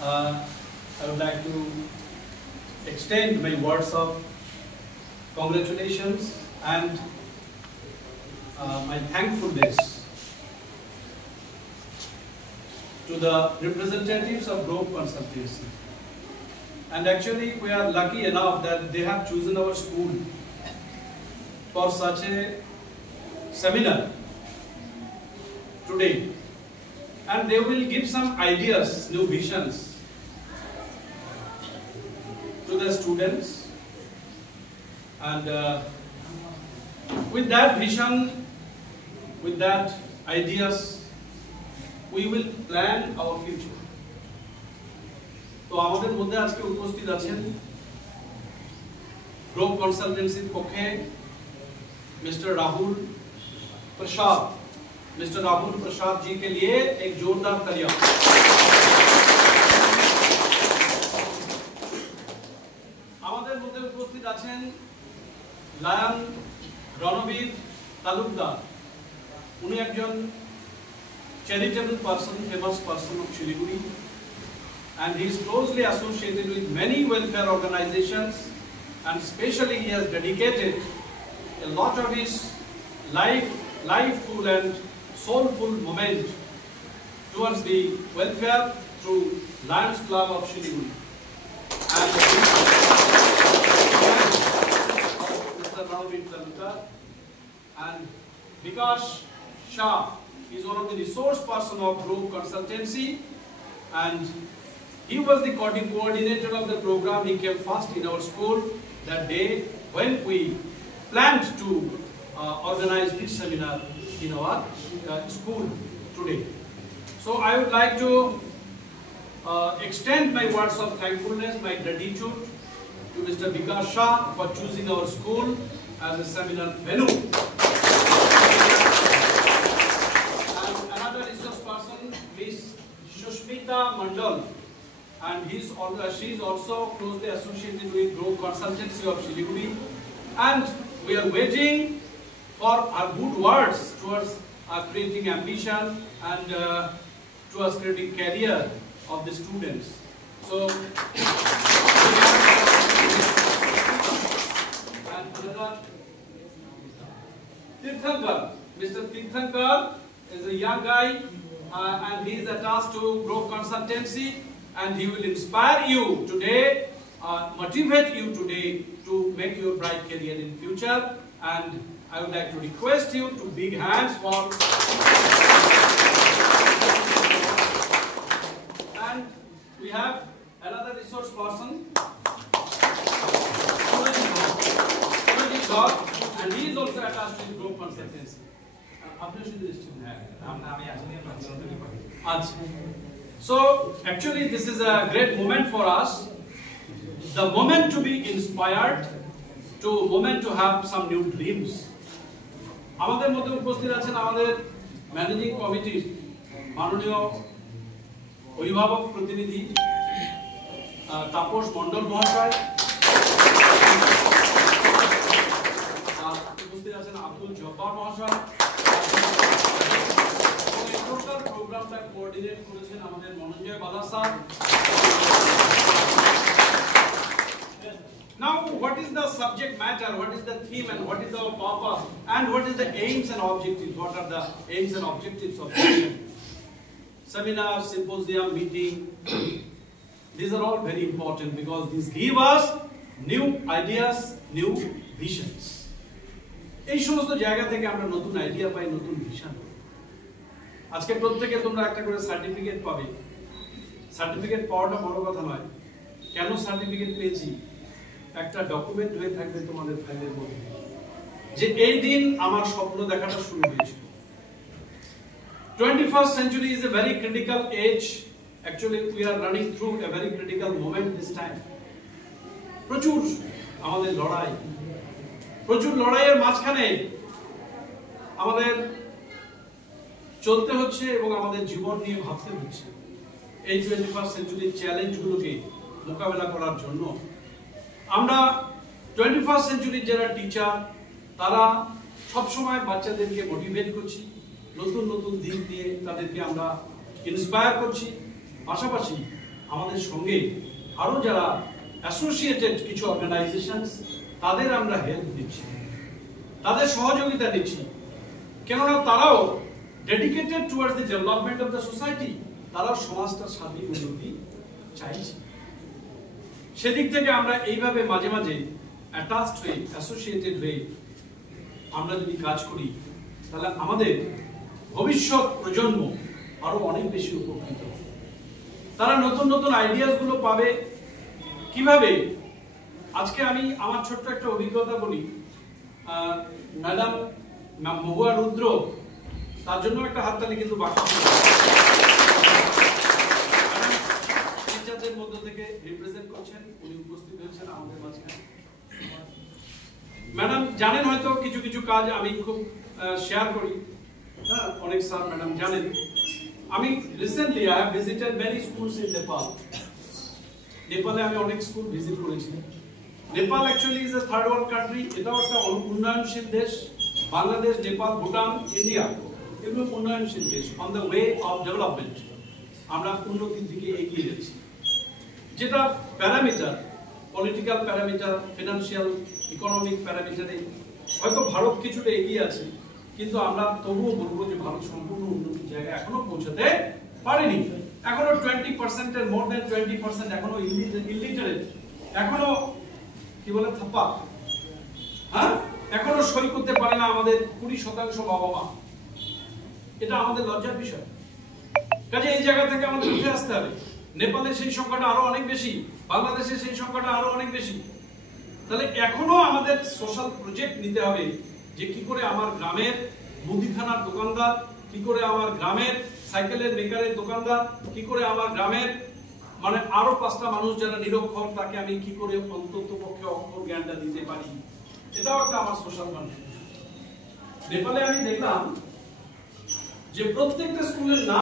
I would like to extend my words of congratulations and my thankfulness to the representatives of Globe Consultancy. And actually we are lucky enough that they have chosen our school for such a seminar today. And they will give some ideas, new visions to the students. And with that vision, with that ideas, we will plan our future. तो আমাদের মধ্যে আজকে উপস্থিত আছেন গ্লোব কনসালটেন্সির পক্ষে मिस्टर राहुल प्रसाद जी के लिए एक जोरदार तालियां। আমাদের মধ্যে উপস্থিত আছেন লায়ন রণবীর তালুকদার, উনি একজন charitable person, famous person of Siliguri, and he is closely associated with many welfare organizations, and especially he has dedicated a lot of his lifeful and soulful moment towards the welfare through Lions Club of Shiliguri. And Mr. Ranveer Talukdar and Vikas Shah is one of the resource person of Globe Consultancy, and he was the coordinator of the program. He came first in our school that day when we planned to organize this seminar in our school today. So I would like to extend my words of thankfulness, my gratitude to Mr. Vikas Shah for choosing our school as a seminar venue. And another resource person, Ms. Shushmita Mandal, and she is also closely associated with Globe Consultancy of Shiliguri, and we are waiting for our good words towards creating ambition and towards creating career of the students. So, and another Tirthankar, Mr. Tirthankar is a young guy, and he is attached to Globe Consultancy, and he will inspire you today, motivate you today to make your bright career in future. And I would like to request you to big hands for. And we have another resource person, and he is also attached to Globe Consultancy. So actually this is a great moment for us, the moment to be inspired, to moment to have some new dreams. আমাদের মধ্যে উপস্থিত আছেন আমাদের ম্যানেজিং কমিটির মাননীয় অভিভাবক প্রতিনিধি তাপস মণ্ডল মহাশয়, উপস্থিত আছেন আব্দুল জব্বার মহাশয়, টোটাল প্রোগ্রামটা কোঅর্ডিনেট করেছেন আমাদের মনোজয় বালা sir. Now, what is the subject matter, what is the theme, and what is our purpose, and what is the aims and objectives? What are the aims and objectives of the seminar, symposium, meeting? These are all very important because these give us new ideas, new visions. এই সমস্ত জায়গা থেকে আমরা নতুন আইডিয়া পাই, নতুন ভিশন। আজকে প্রত্যেকে তোমরা একটা করে সার্টিফিকেট পাবে। সার্টিফিকেট পাওয়াটা বড় কথা নয়, কেন সার্টিফিকেট পেয়েছি একটা ডকুমেন্ট হয়ে থাকবে তোমাদের ফাইলের মধ্যে, যে এই দিন আমার স্বপ্ন দেখাটা শুরু হয়েছিল। 21st century is a very critical age. Actually we are running through a very critical moment this time. প্রচুর আমাদের লড়াই, প্রচুর লড়াইয়ের মাঝখানে আমাদের চলতে হচ্ছে এবং আমাদের জীবন নিয়ে ভাবতে হচ্ছে। এই 21st century চ্যালেঞ্জগুলোকে মোকাবেলা করার জন্য আমরা 21st century যারা টিচার, তারা সব সময় বাচ্চাদেরকে মোটিভেট করছি, নতুন নতুন দিক দিয়ে তাদেরকে আমরা ইন্সপায়ার করছি। পাশাপাশি আমাদের সঙ্গে আরো যারা অ্যাসোসিয়েটেড কিছু অর্গানাইজেশনস, তাদের আমরা হেল্প দিচ্ছি, তাদের সহযোগিতা দিচ্ছি, কেননা তারাও dedicated towards the development of the society, তারাও সমাজটার সার্বিক উন্নতি চাইছে। সেদিক থেকে আমরা এইভাবে মাঝে মাঝে অ্যাটাচড হয়ে, অ্যাসোসিয়েটেড হয়ে আমরা যদি কাজ করি, তাহলে আমাদের ভবিষ্যৎ প্রজন্ম আরো অনেক বেশি উপকৃত হবে। তারা নতুন নতুন আইডিয়াস গুলো পাবে। কিভাবে? আজকে আমি আমার ছোট্ট একটা অভিজ্ঞতা বলি। ম্যাডাম মহুয়া রুদ্র, তার জন্য একটা হাততালি কিন্তু বাকি টিচারদের মধ্য থেকে রিপ্রেজেন্ট করছেন, উনি উপস্থিত হয়েছেন আমাদের মাঝখানে। ম্যাডাম জানেন হয়তো কিছু কিছু কাজ আমি খুব শেয়ার করি, হ্যাঁ, অনেক স্যার ম্যাডাম জানেন। আমি recently I have visited many schools in Nepal. নেপালে আমি অনেক স্কুল ভিজিট করেছি। Nepal actually is a third world country, এটাও একটা উন্নয়নশীল দেশ। বাংলাদেশ, নেপাল, ভুটান, ইন্ডিয়া এগুলো উন্নয়নশীল দেশ, on the way of development. আমরা উন্নতির দিকে এগিয়ে যাচ্ছি। যেটা parameter, political parameter, financial, economic প্যারামিটারে হয়তো ভারত কিছুটা এগিয়ে আছে, কিন্তু আমরা তবুও বলবো যে ভারত সম্পূর্ণ উন্নতির জায়গায় এখনো পৌঁছাতে পারেনি। এখনো 20% এর মোর দ্যান 20% এখনো ইলিটারেট, এখনো কি বলে থাপ্পা, হ্যাঁ, এখনো সই করতে পারে না আমাদের 20% বাবা মা। এটা আমাদের লজ্জার বিষয়। কাজে এই জায়গা থেকে আমাদের উঠে আসতে হবে। নেপালে সেই সংখ্যাটা আরো অনেক বেশি, বাংলাদেশে সেই সংখ্যাটা আরো অনেক বেশি। তাহলে এখনো আমাদের সোশ্যাল প্রজেক্ট নিতে হবে, যে কি করে আমার গ্রামের মুদিখানার দোকানদার, কি করে আমার গ্রামের সাইকেলের মেকারের দোকানদার, কি করে আমার গ্রামের মানে আরো 5টা মানুষ যারা নিরক্ষর, তাকে আমি কি করে অন্তত পক্ষে অক্ষর জ্ঞানটা দিতে পারি। এটাও একটা আমার সোশ্যাল কন্ট্রিবিউশন। নেপালে আমি দেখলাম যে প্রত্যেকটা স্কুলের নাম